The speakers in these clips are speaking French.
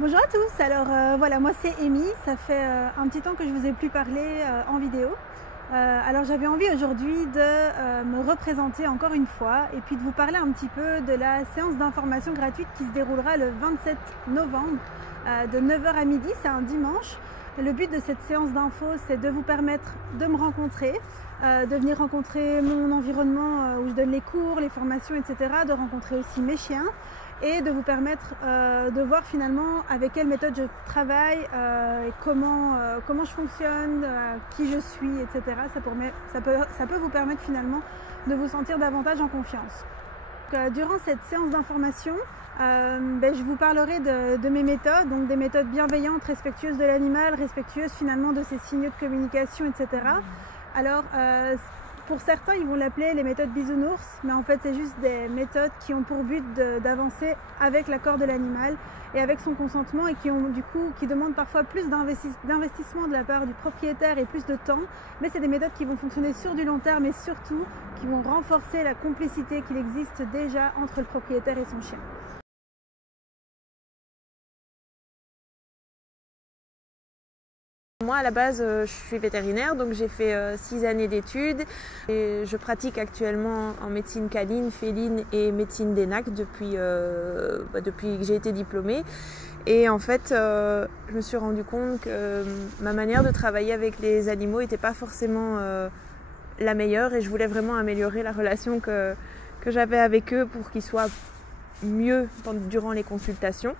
Bonjour à tous, alors voilà, moi c'est Amy, ça fait un petit temps que je vous ai plus parlé en vidéo. Alors j'avais envie aujourd'hui de me représenter encore une fois et puis de vous parler un petit peu de la séance d'information gratuite qui se déroulera le 27 novembre de 9h à midi, c'est un dimanche. Le but de cette séance d'info, c'est de vous permettre de me rencontrer, de venir rencontrer mon environnement où je donne les cours, les formations, etc., de rencontrer aussi mes chiens et de vous permettre de voir finalement avec quelle méthode je travaille, et comment je fonctionne, qui je suis, etc. Ça peut vous permettre finalement de vous sentir davantage en confiance. Durant cette séance d'information, je vous parlerai de mes méthodes, donc des méthodes bienveillantes, respectueuses de l'animal, respectueuses finalement de ses signaux de communication, etc. Alors, pour certains, ils vont l'appeler les méthodes bisounours, mais en fait, c'est juste des méthodes qui ont pour but d'avancer avec l'accord de l'animal et avec son consentement et qui demandent parfois plus d'investissement de la part du propriétaire et plus de temps. Mais c'est des méthodes qui vont fonctionner sur du long terme et surtout qui vont renforcer la complicité qu'il existe déjà entre le propriétaire et son chien. Moi à la base je suis vétérinaire, donc j'ai fait 6 années d'études et je pratique actuellement en médecine canine, féline et médecine d'ENAC depuis que j'ai été diplômée. Et en fait je me suis rendu compte que ma manière de travailler avec les animaux n'était pas forcément la meilleure et je voulais vraiment améliorer la relation que j'avais avec eux pour qu'ils soient mieux durant les consultations.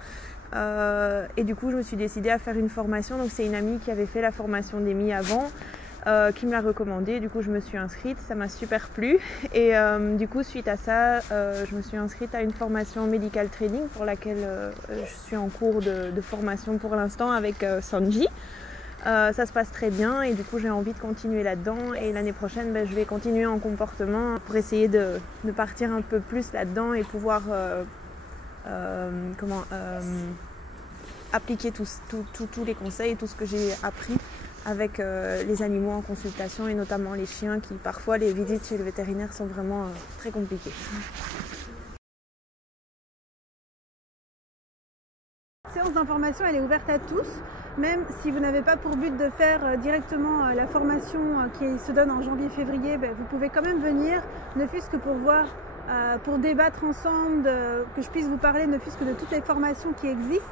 Et du coup je me suis décidée à faire une formation, donc c'est une amie qui avait fait la formation d'Amy avant qui me l'a recommandée, du coup je me suis inscrite, ça m'a super plu et du coup suite à ça je me suis inscrite à une formation medical training pour laquelle je suis en cours de formation pour l'instant avec Sanji. Ça se passe très bien et du coup j'ai envie de continuer là-dedans et l'année prochaine je vais continuer en comportement pour essayer de partir un peu plus là-dedans et pouvoir appliquer tous les conseils et tout ce que j'ai appris avec les animaux en consultation et notamment les chiens qui parfois les visites chez le vétérinaire sont vraiment très compliquées. La séance d'information elle est ouverte à tous, même si vous n'avez pas pour but de faire directement la formation qui se donne en janvier-février, vous pouvez quand même venir, ne fût-ce que pour voir, pour débattre ensemble, que je puisse vous parler ne fût-ce que de toutes les formations qui existent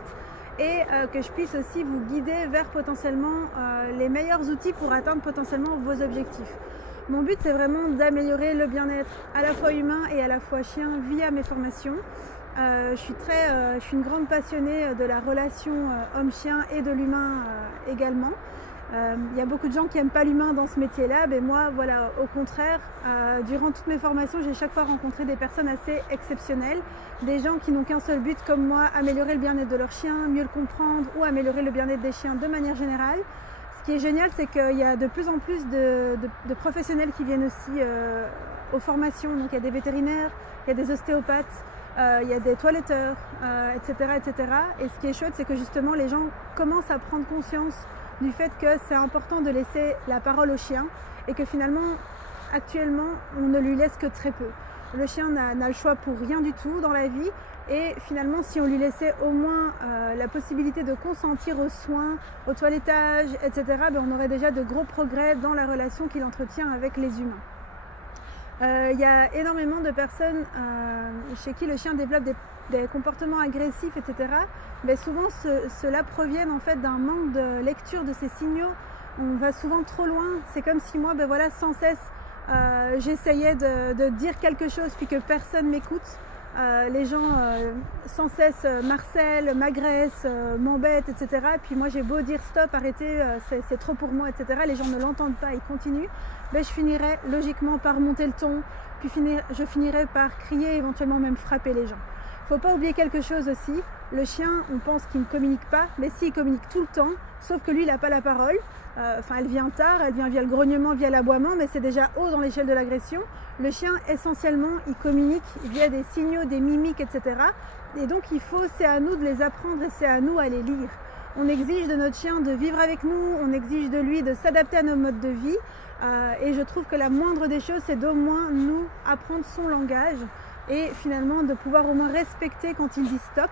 et que je puisse aussi vous guider vers potentiellement les meilleurs outils pour atteindre potentiellement vos objectifs. Mon but c'est vraiment d'améliorer le bien-être à la fois humain et à la fois chien via mes formations. Je suis une grande passionnée de la relation homme-chien et de l'humain également. Il y a beaucoup de gens qui n'aiment pas l'humain dans ce métier-là, mais moi, voilà, au contraire, durant toutes mes formations, j'ai chaque fois rencontré des personnes assez exceptionnelles, des gens qui n'ont qu'un seul but, comme moi, améliorer le bien-être de leur chien, mieux le comprendre ou améliorer le bien-être des chiens de manière générale. Ce qui est génial, c'est qu'il y a de plus en plus de professionnels qui viennent aussi aux formations. Donc il y a des vétérinaires, il y a des ostéopathes, il y a des toiletteurs, etc., etc. Et ce qui est chouette, c'est que justement les gens commencent à prendre conscience du fait que c'est important de laisser la parole au chien et que finalement, actuellement, on ne lui laisse que très peu. Le chien n'a le choix pour rien du tout dans la vie et finalement, si on lui laissait au moins la possibilité de consentir aux soins, au toilettage, etc., on aurait déjà de gros progrès dans la relation qu'il entretient avec les humains. Il y a énormément de personnes chez qui le chien développe des comportements agressifs, etc. Mais souvent, cela provient en fait d'un manque de lecture de ces signaux. On va souvent trop loin. C'est comme si moi, sans cesse, j'essayais de dire quelque chose puis que personne m'écoute. Les gens sans cesse m'harcèlent, m'agressent, m'embêtent, etc. Puis moi j'ai beau dire stop, arrêtez, c'est trop pour moi, etc. Les gens ne l'entendent pas, ils continuent. Je finirai logiquement par monter le ton, puis je finirai par crier, éventuellement même frapper les gens. Il ne faut pas oublier quelque chose aussi, le chien, on pense qu'il ne communique pas, mais si, il communique tout le temps, sauf que lui, il n'a pas la parole. Elle vient tard, elle vient via le grognement, via l'aboiement, mais c'est déjà haut dans l'échelle de l'agression. Le chien, essentiellement, il communique via des signaux, des mimiques, etc. Et donc, c'est à nous de les apprendre et c'est à nous à les lire. On exige de notre chien de vivre avec nous, on exige de lui de s'adapter à nos modes de vie. Et je trouve que la moindre des choses, c'est d'au moins nous apprendre son langage et finalement de pouvoir au moins respecter quand il dit stop.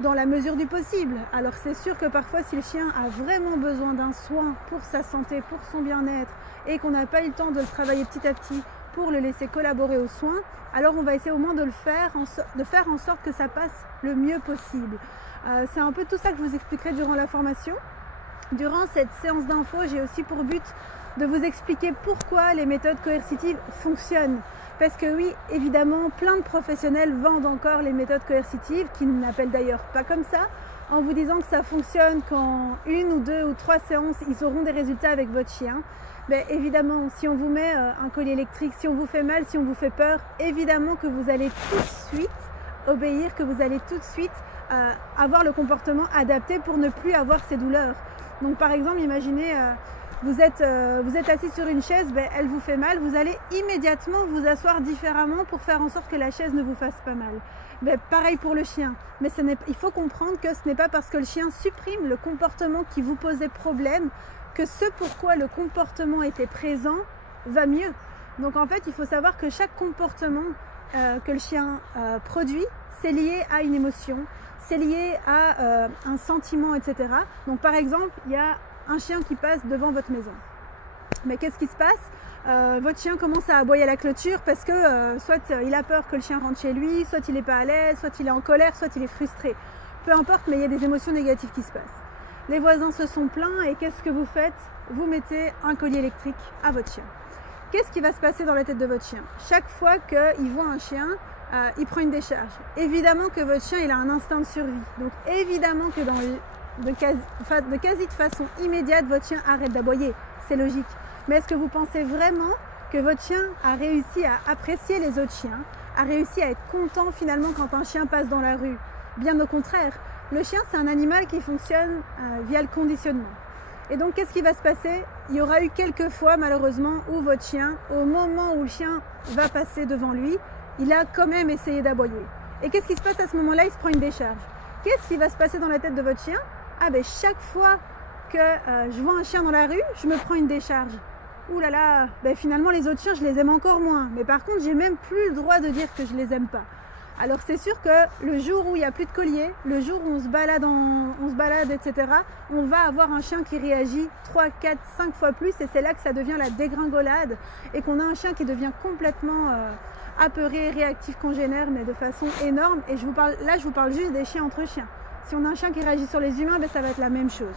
dans la mesure du possible. Alors c'est sûr que parfois si le chien a vraiment besoin d'un soin pour sa santé, pour son bien-être et qu'on n'a pas eu le temps de le travailler petit à petit pour le laisser collaborer aux soins, alors on va essayer au moins de faire en sorte que ça passe le mieux possible. C'est un peu tout ça que je vous expliquerai durant la formation. Durant cette séance d'info, j'ai aussi pour but de vous expliquer pourquoi les méthodes coercitives fonctionnent. Parce que oui, évidemment, plein de professionnels vendent encore les méthodes coercitives, qui ne l'appellent d'ailleurs pas comme ça, en vous disant que ça fonctionne qu'en 1 ou 2 ou 3 séances, ils auront des résultats avec votre chien. Mais évidemment, si on vous met un collier électrique, si on vous fait mal, si on vous fait peur, évidemment que vous allez tout de suite obéir, que vous allez tout de suite avoir le comportement adapté pour ne plus avoir ces douleurs. Donc par exemple, imaginez, vous êtes assis sur une chaise, elle vous fait mal, vous allez immédiatement vous asseoir différemment pour faire en sorte que la chaise ne vous fasse pas mal. Pareil pour le chien, mais il faut comprendre que ce n'est pas parce que le chien supprime le comportement qui vous posait problème que ce pourquoi le comportement était présent va mieux. Donc en fait, il faut savoir que chaque comportement que le chien produit, c'est lié à une émotion, c'est lié à un sentiment, etc. Donc par exemple, il y a un chien qui passe devant votre maison. Mais qu'est-ce qui se passe? Votre chien commence à aboyer à la clôture parce que soit il a peur que le chien rentre chez lui, soit il n'est pas à l'aise, soit il est en colère, soit il est frustré. Peu importe, mais il y a des émotions négatives qui se passent. Les voisins se sont plaints et qu'est-ce que vous faites? Vous mettez un collier électrique à votre chien. Qu'est-ce qui va se passer dans la tête de votre chien? Chaque fois qu'il voit un chien, il prend une décharge. Évidemment que votre chien il a un instinct de survie. Donc évidemment que de quasi de façon immédiate, votre chien arrête d'aboyer. C'est logique. Mais est-ce que vous pensez vraiment que votre chien a réussi à apprécier les autres chiens, a réussi à être content finalement quand un chien passe dans la rue? Bien au contraire. Le chien, c'est un animal qui fonctionne via le conditionnement. Et donc, qu'est-ce qui va se passer? Il y aura eu quelques fois, malheureusement, où votre chien, au moment où le chien va passer devant lui, il a quand même essayé d'aboyer. Et qu'est-ce qui se passe à ce moment-là? Il se prend une décharge. Qu'est-ce qui va se passer dans la tête de votre chien? Chaque fois que je vois un chien dans la rue, je me prends une décharge. Ouh là là, finalement, les autres chiens, je les aime encore moins. Mais par contre, j'ai même plus le droit de dire que je les aime pas. Alors c'est sûr que le jour où il n'y a plus de collier, le jour où on se balade, etc., on va avoir un chien qui réagit 3, 4, 5 fois plus et c'est là que ça devient la dégringolade et qu'on a un chien qui devient complètement apeuré, réactif, congénère, mais de façon énorme. Et je vous parle juste des chiens entre chiens. Si on a un chien qui réagit sur les humains, ça va être la même chose.